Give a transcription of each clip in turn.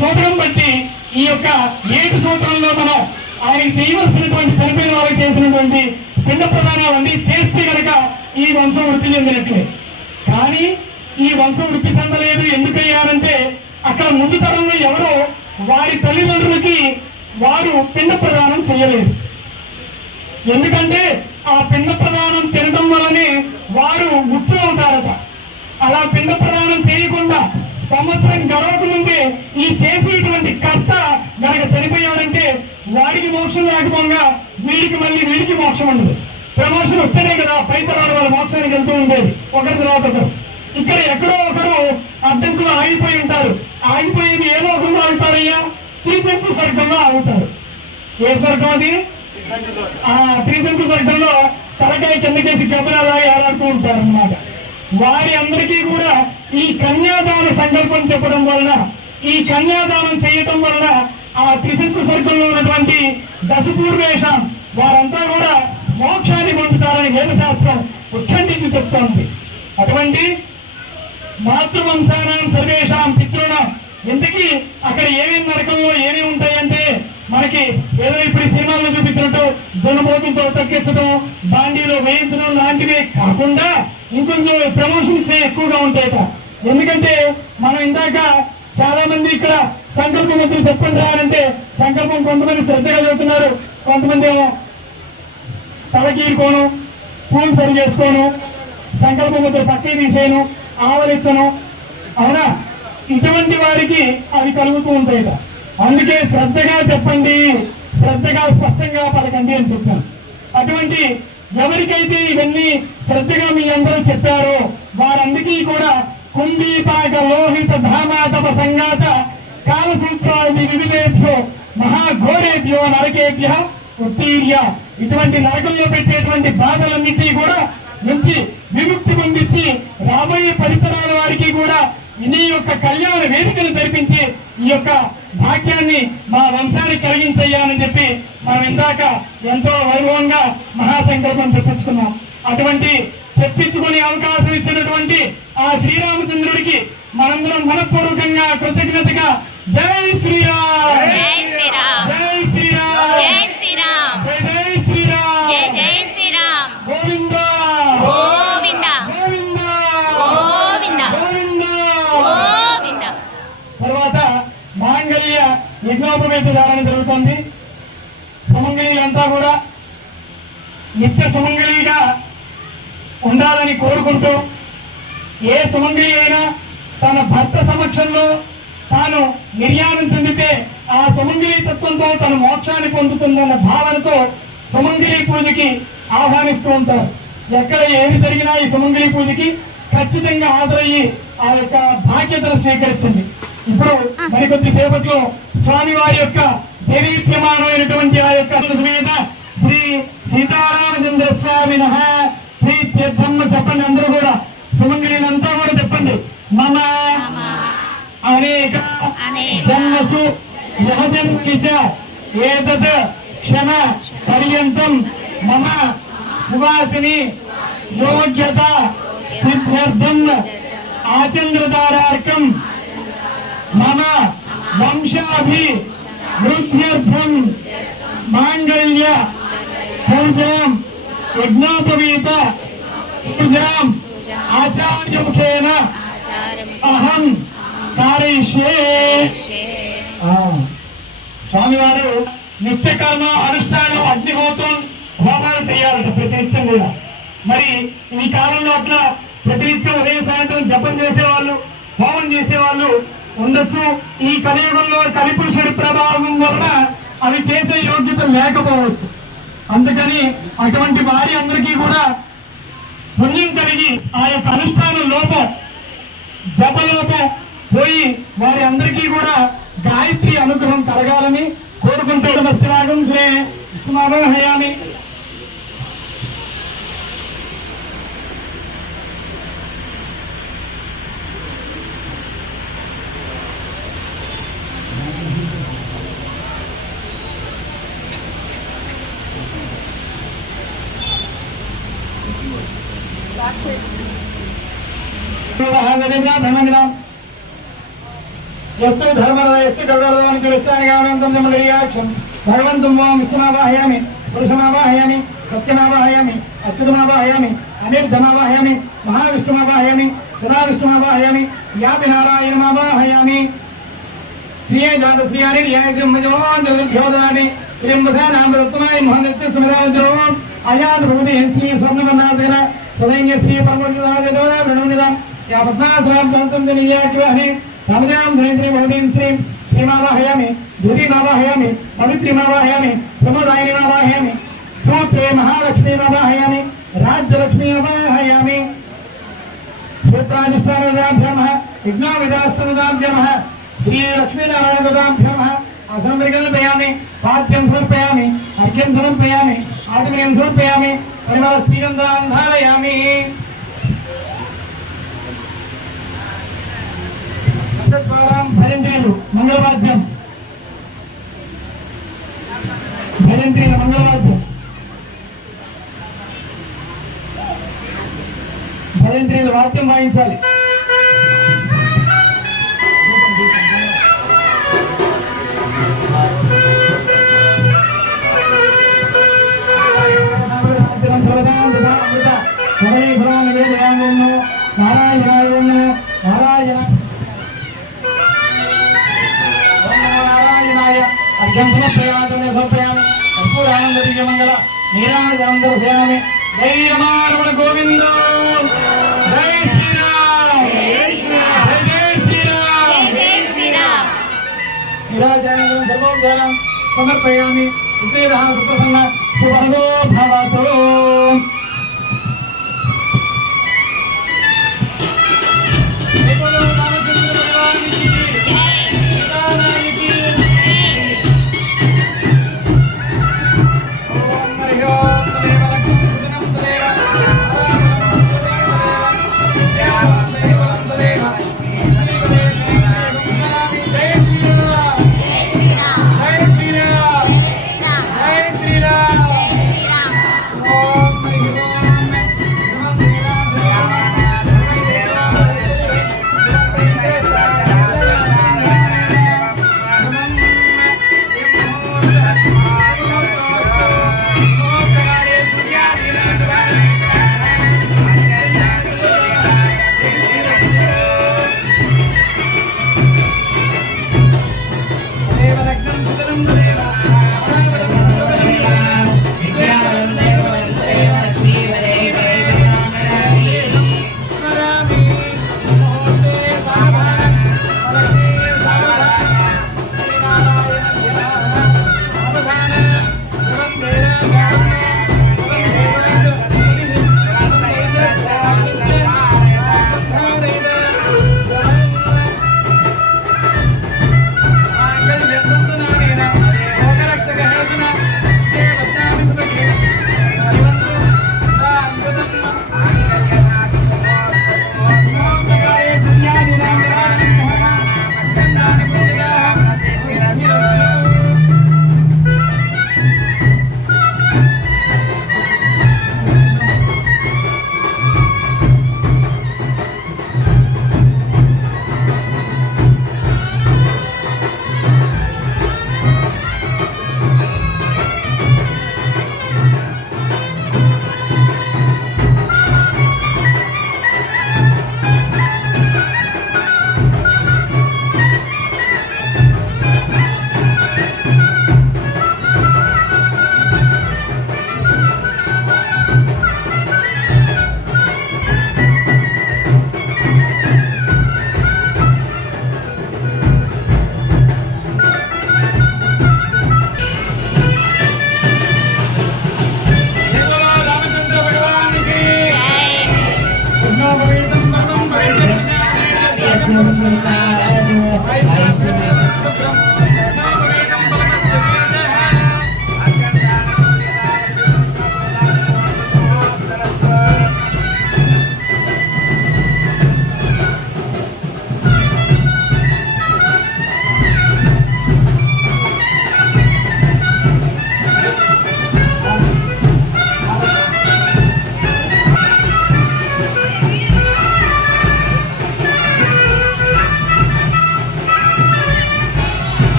సూత్రం బట్టి ఈ యొక్క 7 సూత్రంలో మనం ఆయనకి చేయవలసినటువంటి చనిపోయిన వారికి చేసినటువంటి పిండ ప్రదానాలన్నీ చేస్తే కనుక ఈ వంశం వృద్ధి చెందినట్లే. కానీ ఈ వంశం వృద్ధి చెందలేదు. ఎందుకయ్యారంటే అక్కడ ముందు తరంలో ఎవరో వారి తల్లిదండ్రులకి వారు పిండ ప్రదానం చేయలేదు. ఎందుకంటే ఆ పిండ ప్రదానం తినడం వల్లనే వారు ముక్తి అవుతారట. అలా పిండ ప్రదానం చేయకుండా సంవత్సరం గడవక ముందే ఈ చేసేటువంటి కర్త గనక చనిపోయాడంటే వాడికి మోక్షం లేకపోగా వీడికి మోక్షం ఉండదు. ప్రమోషన్ వస్తేనే కదా పై తరాల వాళ్ళ మోక్షానికి వెళ్తూ ఉండేది ఒకరి తర్వాత ఒకరు. ఇక్కడ ఎక్కడో ఒకరు అడ్డంకులు ఆగిపోయి ఉంటారు. ఆగిపోయేది ఏ లోకంలో ఆగుతారయ్యా? త్రిశంకు స్వర్గంలో ఆగుతారు. ఏ స్వర్గం అది? త్రిశంకు స్వర్గంలో తలకాయ కిందకేసి కబరాలా ఏలాడుతూ ఉంటారు అన్నమాట. వారి అందరికీ కూడా ఈ కన్యాదాన సంకల్పం చెప్పడం వలన, ఈ కన్యాదానం చేయటం వలన ఆ త్రిశంకు స్వర్గంలో ఉన్నటువంటి దశపూర్వేషం వారంతా కూడా మోక్షాన్ని పొందుతారని వేదశాస్త్రం ఉచ్చండించి చెప్తోంది. అటువంటి మాతృవంశానం సర్వేషాం పితృణం. ఇంతకీ అక్కడ ఏమేమి నరకంలో ఏమేమి ఉంటాయంటే మనకి ఏదో ఇప్పుడు సినిమాల్లో చూపించినట్టు దున్నపోతులతో తక్కించడం, బాండీలో వేయించడం లాంటివే కాకుండా ఇంకొంచెం ప్రమోషన్స్ ఎక్కువగా ఉంటాయట. ఎందుకంటే మనం ఇందాక చాలా మంది ఇక్కడ సంకల్పం వద్దు చెప్పండి రానంటే సంకల్పం కొంతమంది శ్రద్ధగా చదువుతున్నారు, కొంతమంది ఏమో తలకీరుకోను, పూలు సరి చేసుకోను, సంకల్పం వద్దు పక్కకి తీసేయను, ఆవలిచ్చను. అవునా? ఇటువంటి వారికి అవి కలుగుతూ ఉంటాయట. అందుకే శ్రద్ధగా చెప్పండి, శ్రద్ధగా స్పష్టంగా పలకండి అని చెప్తాను. అటువంటి ఎవరికైతే ఇవన్నీ శ్రద్ధగా మీ అందరూ చెప్పారో వారందరికీ కూడా కుంభీపాక లోహిత ధామాతప సంగాత కాలసూత్రాది వివిధేభ్యో మహాఘోరేభ్యో నరకేభ్య ఉత్తీర్య. ఇటువంటి నరకంలో పెట్టేటువంటి బాధలన్నింటినీ కూడా నుంచి విముక్తి పొందించి రాబోయే పరిసరాల వారికి కూడా ఈ యొక్క కళ్యాణ వేదికను జరిపించి ఈ యొక్క భాగ్యాన్ని మా వంశానికి కలిగించయ్యాలని చెప్పి మనం ఇందాక ఎంతో వైభవంగా మహాసంకల్పం చెప్పించుకున్నాం. అటువంటి చెప్పించుకునే అవకాశం ఇచ్చినటువంటి ఆ శ్రీరామచంద్రుడికి మనందరం మనపూర్వకంగా కృతజ్ఞతగా జై శ్రీరామ్, జై శ్రీరామ్, జై శ్రీరామ్, జై శ్రీరామ్, జై శ్రీరామ్, జై జై శ్రీరామ్, గోవింద గోవింద గోవింద గోవింద గోవింద. గోవింద. తర్వాత మాంగళ్య యజ్ఞోపవేత ధారణ జరుగుతుంది. సుమంగళీలంతా కూడా నిత్య సుమంగళిగా ఉండాలని కోరుకుంటూ, ఏ సుమంగళి అయినా తన భర్త సమక్షంలో తాను నిర్యాణం చెందితే ఆ సుమంగళి తత్వంతో తన మోక్షాన్ని పొందుతుందన్న భావనతో సుమంగళి పూజకి ఆహ్వానిస్తూ ఉంటారు. ఎక్కడ ఏమి జరిగినా ఈ సుమంగళి పూజకి ఖచ్చితంగా హాజరయ్యి ఆ యొక్క బాధ్యతను స్వీకరించింది. ఇప్పుడు మరికొద్ది సేపట్లో స్వామివారి యొక్క దేవీప్యమానమైనటువంటి ఆ యొక్క సమేత శ్రీ సీతారామచంద్ర స్వామి శ్రీ తీర్థమ్మ చెప్పండి. అందరూ కూడా సుమంగళినంతా కూడా చెప్పండి. మమ అనేక జన్మసు యహజన్మి చ ఏతత్ క్షణ పర్యంతం మమ సువాసిని యోగ్యత సిద్ధ్యర్థం ఆచంద్రతారార్కం మమ వంశాభి వృద్ధ్యర్థం మాంగళ్య పూజాం యజ్ఞోపవీత పూజాం ఆచార్యముఖేన అహం కారయిష్యే. స్వామివారు నిత్యకర్మ అనుష్ఠానం అగ్నిహోత్రం హోమాలు చేయాలంట ప్రతినిత్యం కూడా. మరి ఈ కాలంలో అట్లా ప్రతినిత్యం ఉదయం సాయంత్రం జపం చేసేవాళ్ళు, హోమం చేసేవాళ్ళు ఉండొచ్చు. ఈ కలియుగంలో కలిపురుషుడి ప్రభావం వలన అవి చేసే యోగ్యత లేకపోవచ్చు. అందుకని అటువంటి వారి అందరికీ కూడా పుణ్యం కలిగి ఆ యొక్క అనుష్ఠానం లోపం, జపలోపం పోయి వారి అందరికీ కూడా గాయత్రి అనుగ్రహం కలగాలని కోరుకుంటూ నమస్కారం శ్రీ విష్ణుమాహయామి. ధనంగా यस्तु धर्मदयस्तु गौरवानुचरिष्ठानिगामन्तं भगवन्तं वां विष्णुमावाहयामि पुरुषमावाहयामि सत्यमावाहयामि अच्युतमावाहयामि अनिर्धमावाहयामि महाविष्णुमावाहयामि सदाविष्णुमावाहयामि यातिनारायणमावाहयामि श्रिये जातश्रियानि न्यायसिंहजोदानि श्रीमधानामृतमाय मोहनत्यस्मदाजोम अयान भूमि श्री स्वर्णवनादन सदैन्य श्री परमोदाजोदा वृणुनिदा यापस्नाथां तंतं जनियाग्रहणे रामजाम धनेन्द्री भवतीं श्रीं श्रीमावाहयामि धुरीमावाहयामि पवित्रीमावाहयामि प्रमोदायिनीमावाहयामि सूत्रे महालक्ष्मीमावाहयामि राज्यलक्ष्मीमावाहयामि सूत्राधिष्ठानदाभ्यमः यज्ञाविदास्तदाभ्यमः श्री लक्ष्मीनारायणदाभ्यमः असंविकल्पयामि पाद्यं समर्पयामि अर्घ्यं समर्पयामि आत्मनीयं समर्पयामि परिवार श्रीगन्धां धारयामि भजन्त्रीलु मंगलवाद्यं भजन्त्रीलु मंगलवाद्यं भजन्त्रीलु वाद्यं वाయించాలి नारायणाय अर्घ्यं समर्पयामि कर्पूरानन्ददीपमङ्गल नीराजनं दर्शयामि जय रमारमण गोविन्द जय श्रीराम जय श्रीराम जय श्रीराम नीराजनं सर्वोपचारं समर्पयामि इत्येतः सुप्रसन्न सुवरदो भवतु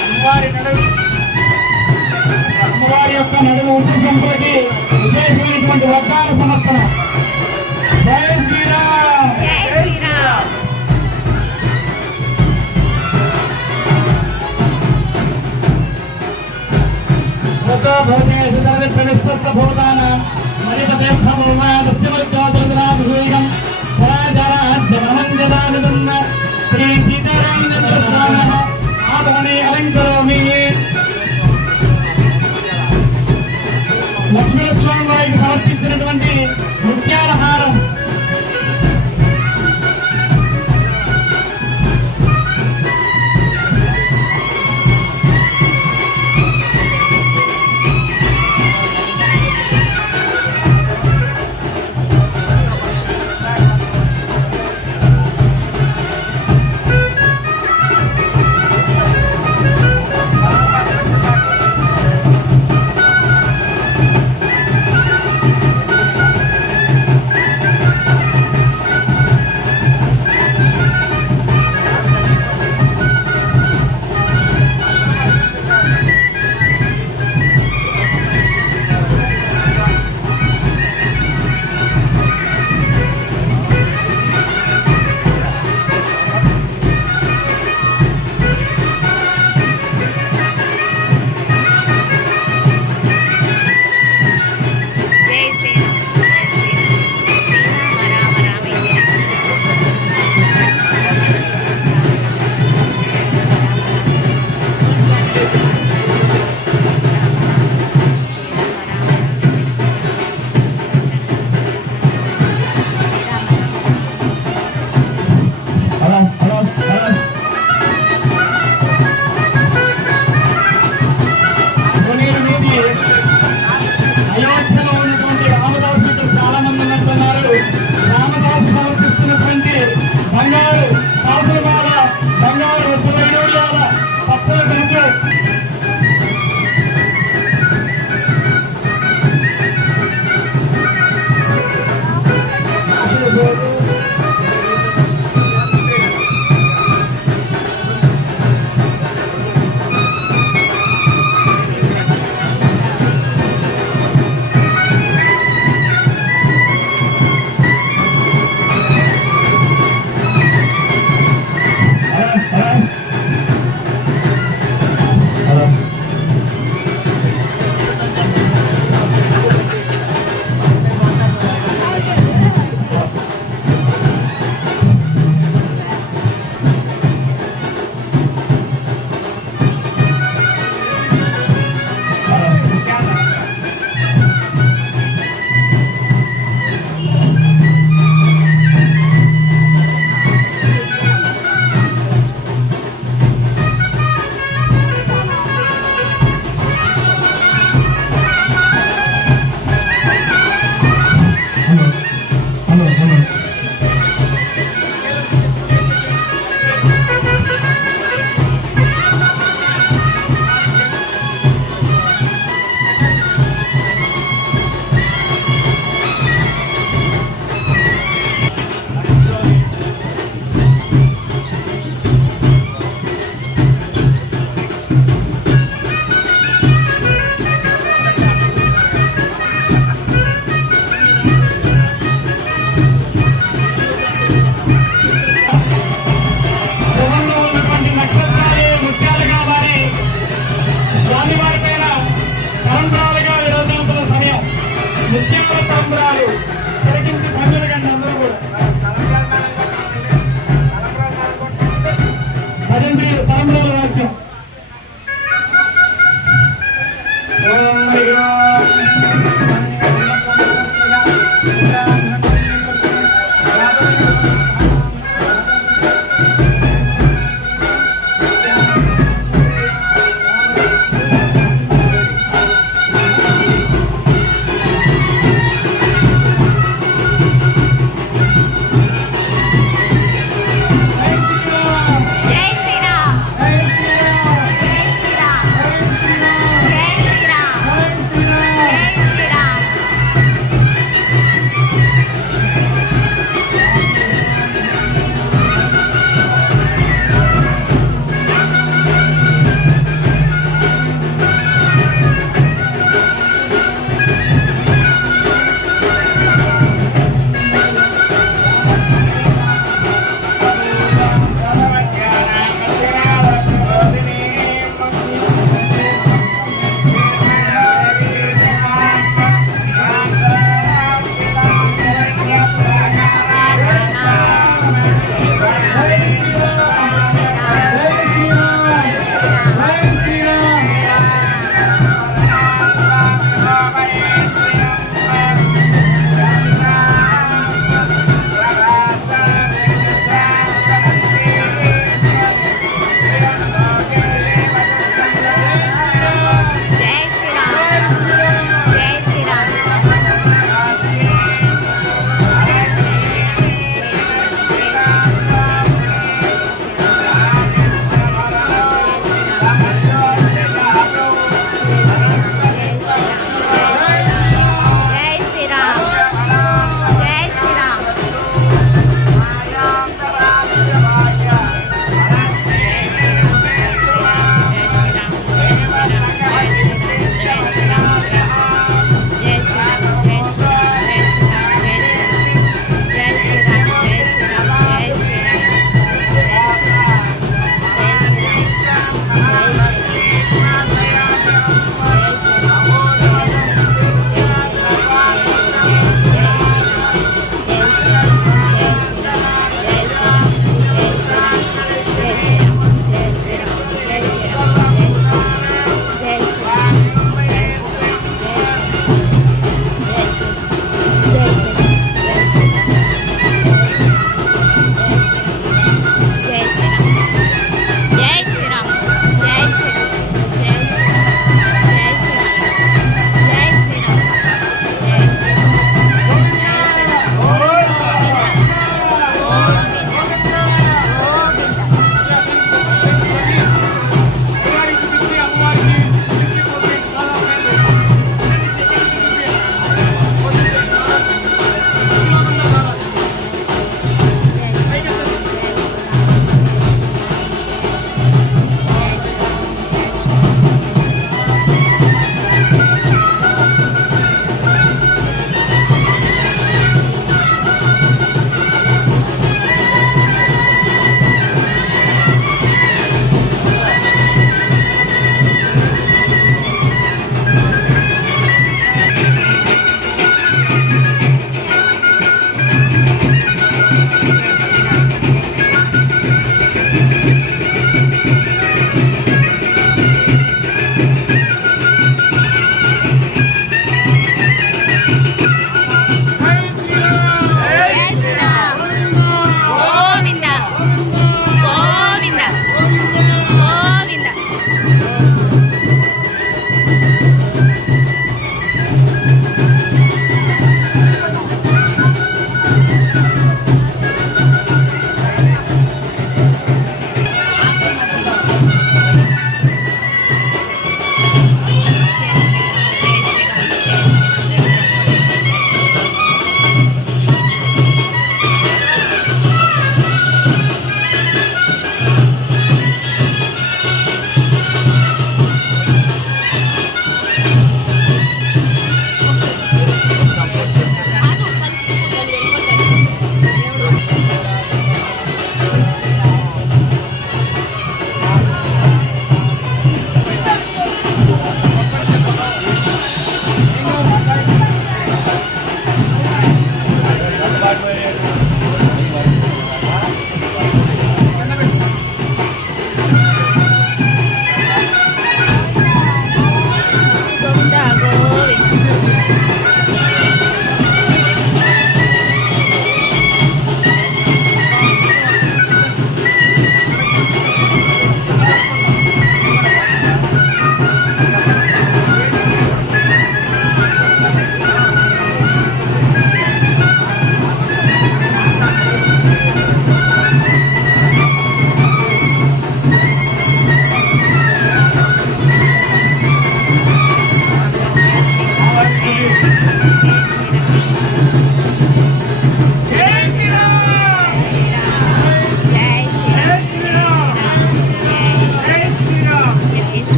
అమ్మవారికి అమ్మవారి యొక్క నడుము ఉద్దేశంలోకి విశేషమైనటువంటి వడ్డాల సమర్పణ. జై శ్రీరామ్. జై శ్రీరామ్. శ్రీ సీతారామచంద్ర స్వామి ఆభరణే అలంకరోమి. లక్ష్మీస్వామి వారికి సమర్పించినటువంటి ముత్యాల హారం. జై శ్రీరామ్. జై శ్రీరామ్. శ్రీరామ రామ రామేయ. Hello hello hello. కోనేరు వీధి అయోధ్యలో ఉన్నటువంటి రామదాసు ఇక్కడ చాలా మంది ఉన్నట్టున్నారు. రామదాసు సమర్పిస్తున్నటువంటి బంగారు కాసులమాల, బంగారు వస్తు వైడూర్యాల పచ్చల పెంచు.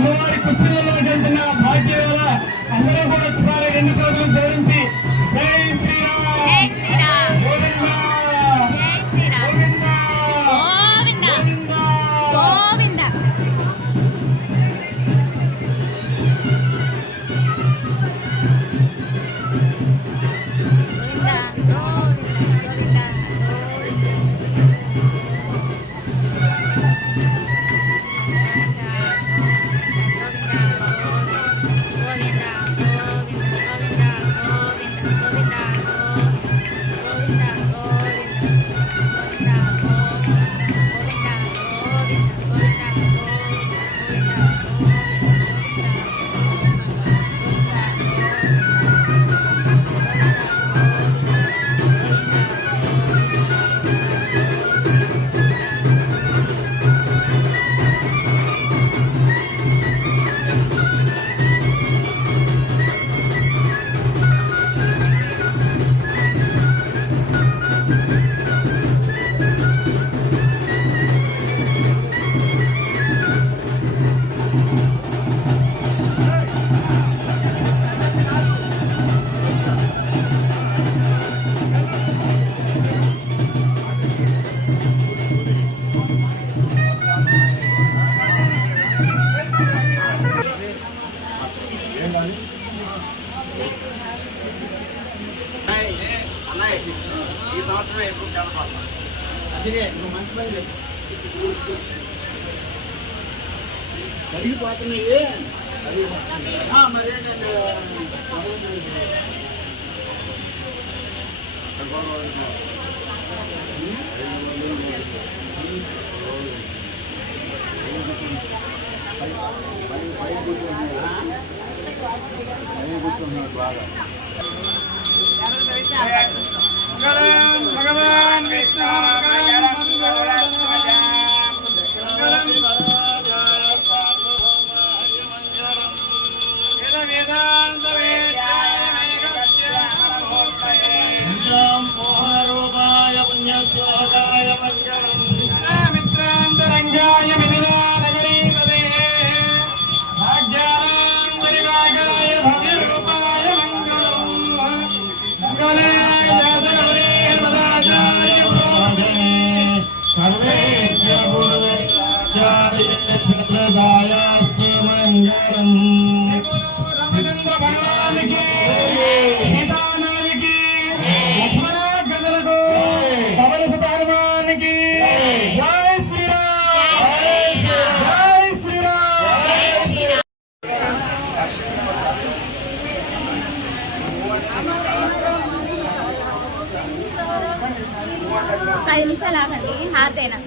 అమ్మవారి కుర్చీలలోకి వెళ్తున్న భాగ్యం వల్ల అందరూ కూడా ఒకసారి 2 చేతులు జోడించి జై శ్రీరామ్ జై శ్రీరామ్ గోవిందా జై శ్రీరామ్ గోవిందా గోవింద గోవిందా ఈ సంవత్సరం ఎప్పుడు కనపడాలి అదే నువ్వు మంచి పని లేదు కరిగిపోతున్నాయి మరేంటంటే కూర్చున్నాడు బాగా భగవాన్ విష్ణు మిత్రాంతరంగాయ వినిరానగరీపదే భాగ్యారాంతరివాగాయ భవ్యరూపాయ మంగళం మంగళాయ జాతకవరే మదాచార్య పురోహదే సర్వేభ్య గుణవైచార్యదాయాస్తే మంగళం రామచంద్ర భగవానికి సీతానానికి లక్ష్మణాగ్రజలకు పవన సుతారమానికి జై శ్రీరామ్ జై శ్రీరామ్ జై శ్రీరామ్ జై శ్రీరామ్ 5 నిమిషాలు ఆగండి హార్తేనా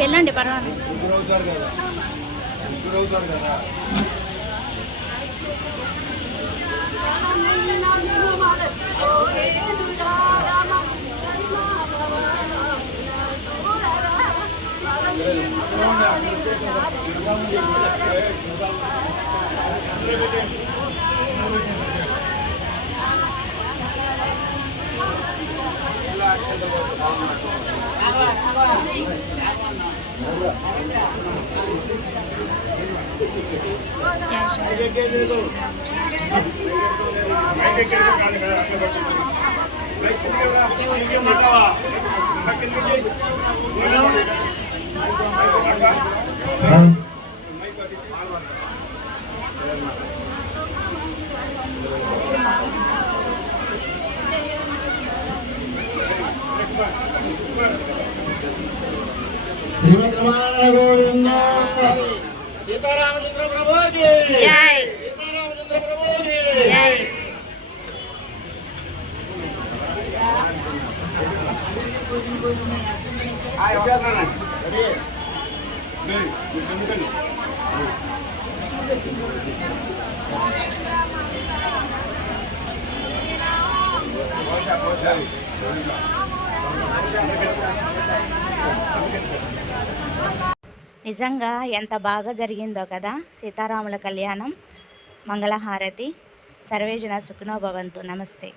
వెళ్ళండి పర్వాలేదు సీతారామచంద్ర ప్రభుజీ జై సీతారామచంద్ర ప్రభుజీ జై నిజంగా ఎంత బాగా జరిగిందో కదా సీతారాముల కళ్యాణం. మంగళహారతి. సర్వేజన సుఖినో భవంతు. నమస్తే.